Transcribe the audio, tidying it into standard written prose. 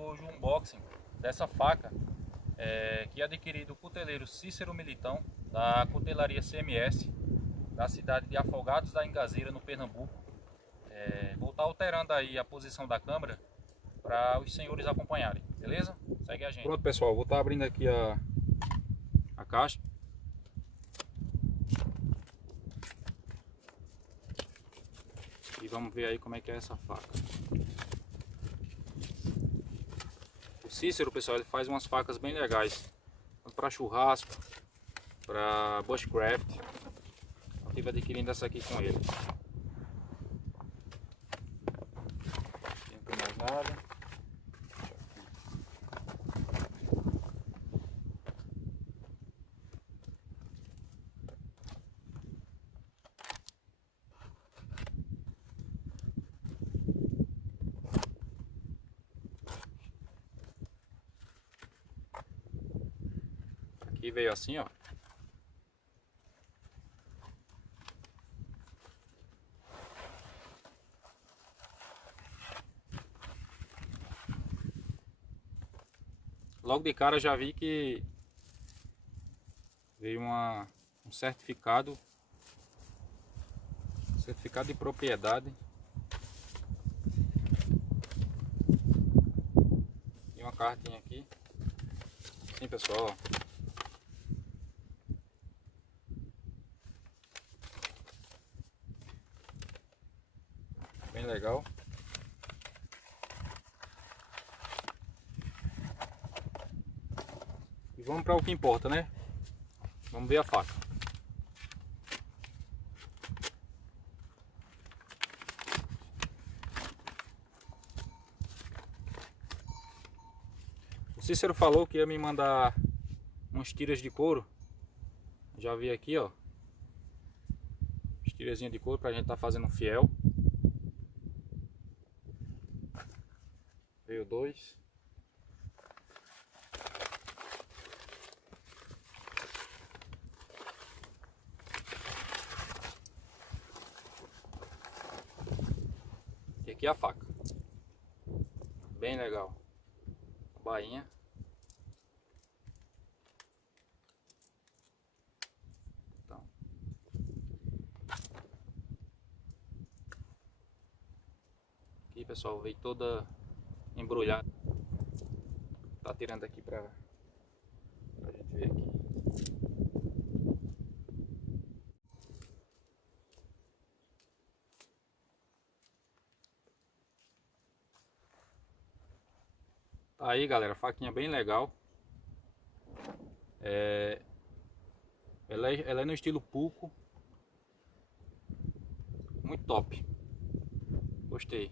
hoje um unboxing dessa faca que adquiri do cuteleiro Cícero Militão, da cutelaria CMS, da cidade de Afogados da Ingazeira, no Pernambuco. Vou estar alterando aí a posição da câmera para os senhores acompanharem, beleza? Segue a gente. Pronto, pessoal, vou estar abrindo aqui a caixa. E vamos ver aí como é que é essa faca. O Cícero, pessoal, ele faz umas facas bem legais, tanto para churrasco, para bushcraft. Eu estive adquirindo essa aqui com ele. Não tem mais nada. Aqui veio assim, ó. Logo de cara já vi que veio um certificado de propriedade e uma cartinha aqui. Sim, pessoal, ó. Bem legal. E vamos para o que importa, né? Vamos ver a faca. O Cícero falou que ia me mandar uns tiras de couro. Já vi aqui, ó. As tirazinhas de couro pra gente tá fazendo um fiel. Veio dois. E aqui a faca. Bem legal. Bainha. Então. Aqui, pessoal, veio toda embrulhada. Tá tirando aqui pra gente ver aqui. Tá aí, galera, faquinha bem legal. Ela é no estilo Pulco. Muito top. Gostei.